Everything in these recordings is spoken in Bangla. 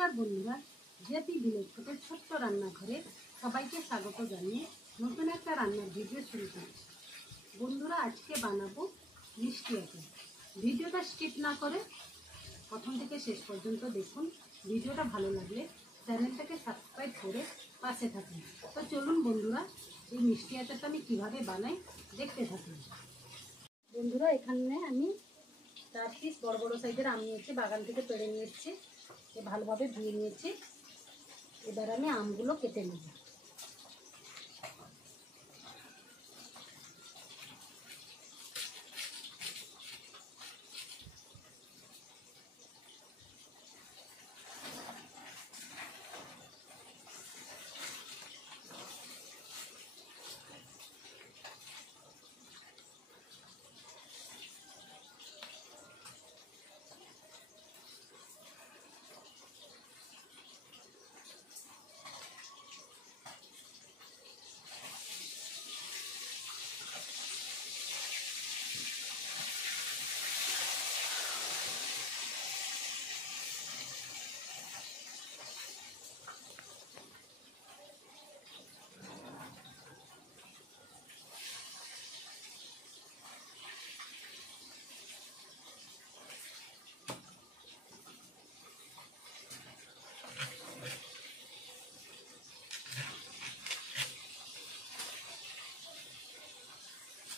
নমস্কার বন্ধুরা, জেপি ভিলেজ থেকে ছোট্ট রান্নাঘরে সবাইকে স্বাগত জানিয়ে নতুন একটা রান্নার ভিডিও শুরু করছি। বন্ধুরা, আজকে বানাবো মিষ্টি আচার। ভিডিওটা স্কিপ না করে প্রথম থেকে শেষ পর্যন্ত দেখুন। ভিডিওটা ভালো লাগলে চ্যানেলটাকে সাবস্ক্রাইব করে পাশে থাকুন। তো চলুন বন্ধুরা, এই মিষ্টি আচারটা আমি কীভাবে বানাই দেখতে থাকুন। বন্ধুরা, এখানে আমি 4 পিস বড় বড় সাইজের আম নিয়েছি, বাগান থেকে পেড়ে নিয়ে এসেছি, ভালোভাবে ধুয়ে নিয়েছি। এবার আমি আমগুলো কেটে নেব।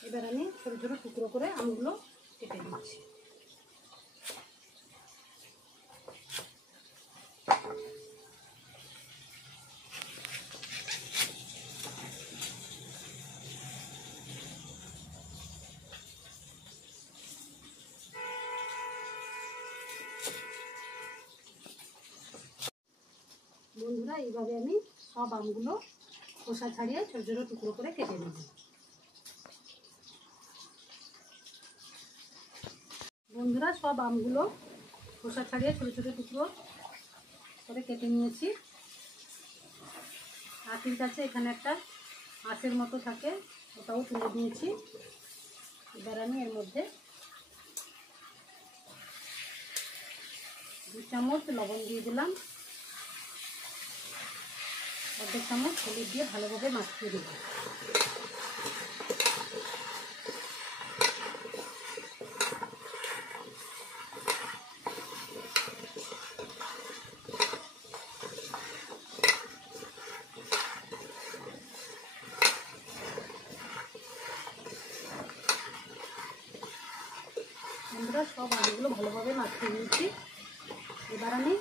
এবার আমি ছোটো ছোটো টুকরো করে আমগুলো কেটে দিচ্ছি। বন্ধুরা, এইভাবে আমি সব আমগুলো খোসা ছাড়িয়ে ছোটো ছোটো টুকরো করে কেটে নেব। বন্ধুরা, সব আমগুলো খোসা ছাড়িয়ে ছোটো ছোটো টুকরো করে কেটে নিয়েছি। আটির কাছে এখানে একটা আঁশের মতো থাকে, ওটাও তুলে নিয়েছি। এবার আমি এর মধ্যে 2 চামচ লবণ দিয়ে দিলাম, 1/2 চামচ হলুদ দিয়ে ভালোভাবে মাখিয়ে দেব। বন্ধুরা, সব আমগুলো ভালোভাবে মাখিয়ে নিয়েছি। এবার আমি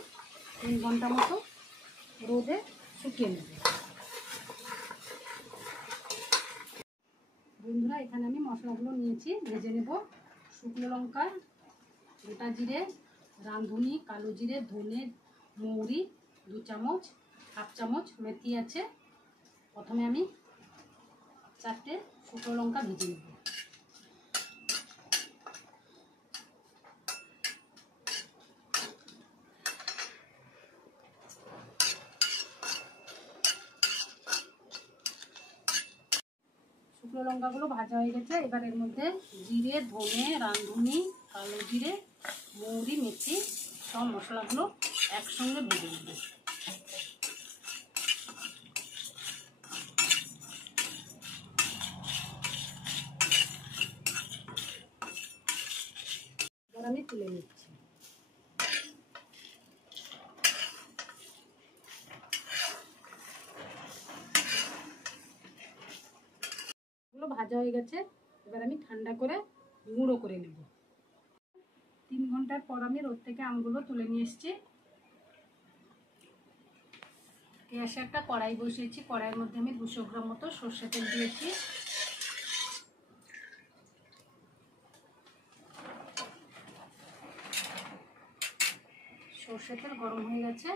3 ঘন্টা মতো রোদে শুকিয়ে নেব। বন্ধুরা, এখানে আমি মশলাগুলো নিয়েছি, ভেজে নেব। শুকনো লঙ্কা, গোটা জিরে, রাঁধুনি, কালো জিরে, ধনে, মৌরি 2 চামচ, 1/2 চামচ মেথি আছে। প্রথমে আমি 4টে শুকনো লঙ্কা ভেজে নেব। শুকনো লঙ্কাগুলো ভাজা হয়ে গেছে। এবার এর মধ্যে জিরে, ধনে, রাঁধুনি, কালো জিরে, মৌরি, মেথি সব মশলাগুলো একসঙ্গে ভেজে নেব। এবার আমি তুলে নিচ্ছি। ভাজা হয়ে গেছে। এবার আমি ঠান্ডা করে গুঁড়ো করে নেব। 3 ঘন্টার পর আমি রোদ থেকে আমগুলো তুলে নিয়ে এসেছি। গ্যাসে একটা কড়াই বসিয়েছি, কড়াইয়ের মধ্যে আমি 200 গ্রাম মতো সর্ষে তেল দিয়েছি। সর্ষে তেল গরম হয়ে গেছে।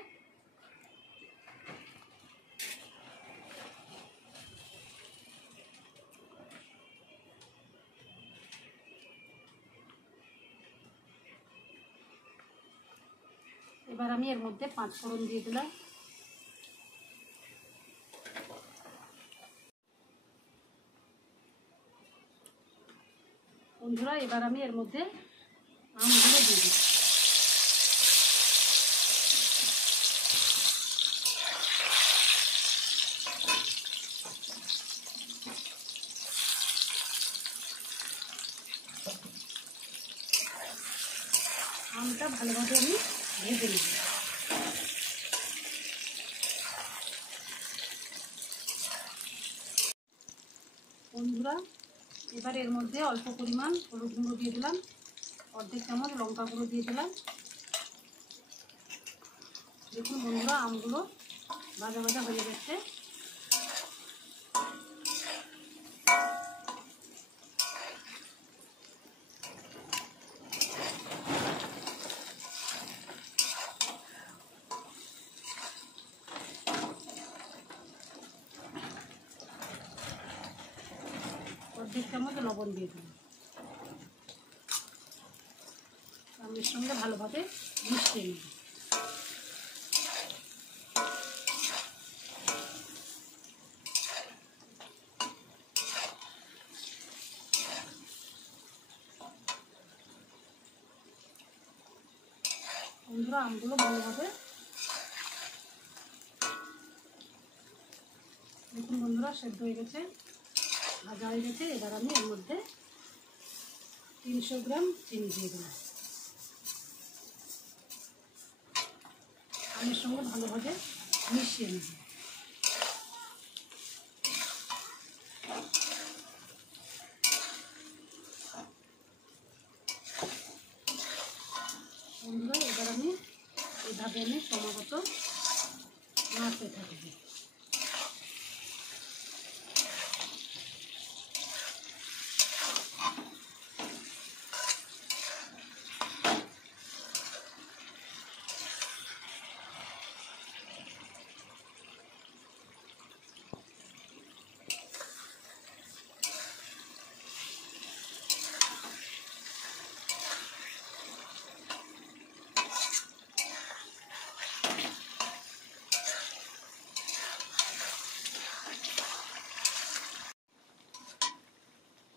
এবার আমি এর মধ্যে 5 ফোড়ন দিয়ে দিলাম। বন্ধুরা, এবার আমি এর মধ্যে আমগুলো দিয়ে দিচ্ছি। বন্ধুরা, এবার এর মধ্যে অল্প পরিমাণ হলুদ গুঁড়ো দিয়ে দিলাম, অর্ধেক চামচ লঙ্কা গুঁড়ো দিয়ে দিলাম। দেখুন বন্ধুরা, আমগুলো ভাজা ভাজা হয়ে গেছে। অর্ধেক চামচ লবণ দিয়ে দিলাম। আমের সঙ্গে ভালোভাবে মিশিয়ে নেব। বন্ধুরা, আমগুলো ভালোভাবে দেখুন বন্ধুরা, সেদ্ধ হয়ে গেছে, ভাজা হয়ে গেছে। এবার আমি এর মধ্যে 300 গ্রাম চিনি দিয়ে দিলাম। আমের সঙ্গে ভালোভাবে মিশিয়ে নেব। বন্ধুরা, এবার আমি এভাবে ক্রমাগত নাড়তে থাকব।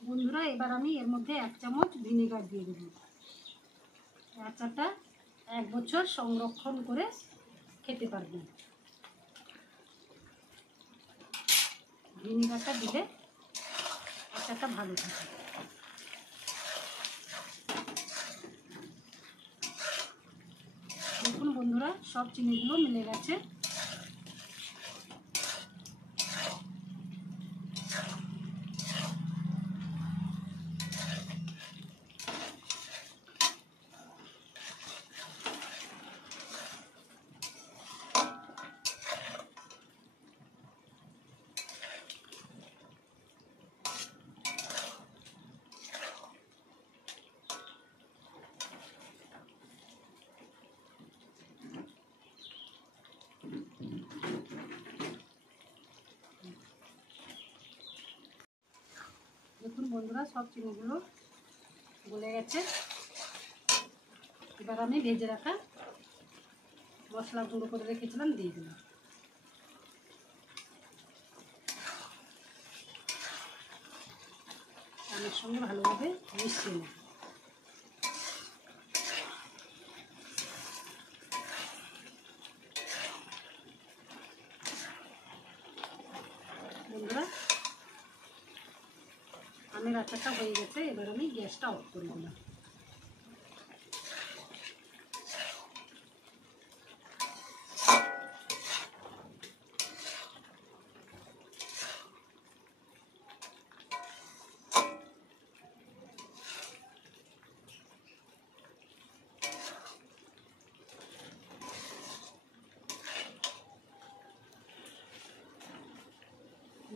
বন্ধুরা, এবার আমি এর মধ্যে 1 চামচ ভিনেগার দিয়ে দেব। আচারটা 1 বছর সংরক্ষণ করে খেতে পারবেন। ভিনেগারটা দিলে আচারটা ভালো থাকে। দেখুন বন্ধুরা, সব চিনিগুলো মিলে গেছে। দেখুন বন্ধুরা, সব চিনিগুলো গলে গেছে। এবার আমি ভেজে রাখা মশলা গুঁড়ো করে রেখেছিলাম দিয়ে দিলাম। আমের সঙ্গে ভালোভাবে মিশিয়ে নেব। বন্ধুরা, আমের আচারটা হয়ে গেছে। এবার আমি গ্যাসটা অফ করে দিলাম।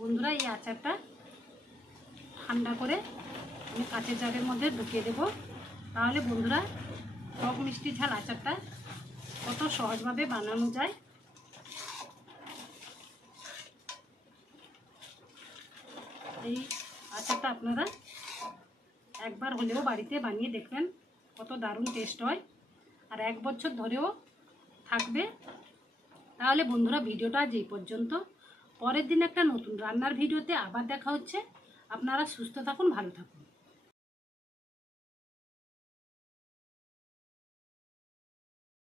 বন্ধুরা, এই আচারটা ঠান্ডা করে আমি কাঁচের জারের মধ্যে ঢুকিয়ে দেব। তাহলে বন্ধুরা, টক মিষ্টি ঝাল আচারটা কত সহজভাবে বানানো যায়। এই আচারটা আপনারা একবার হলেও বাড়িতে বানিয়ে দেখবেন, কত দারুণ টেস্ট হয়, আর 1 বছর ধরেও থাকবে। তাহলে বন্ধুরা, ভিডিওটা আজ এই পর্যন্ত। পরের দিন একটা নতুন রান্নার ভিডিওতে আবার দেখা হচ্ছে। আপনারা সুস্থ থাকুন, ভালো থাকুন।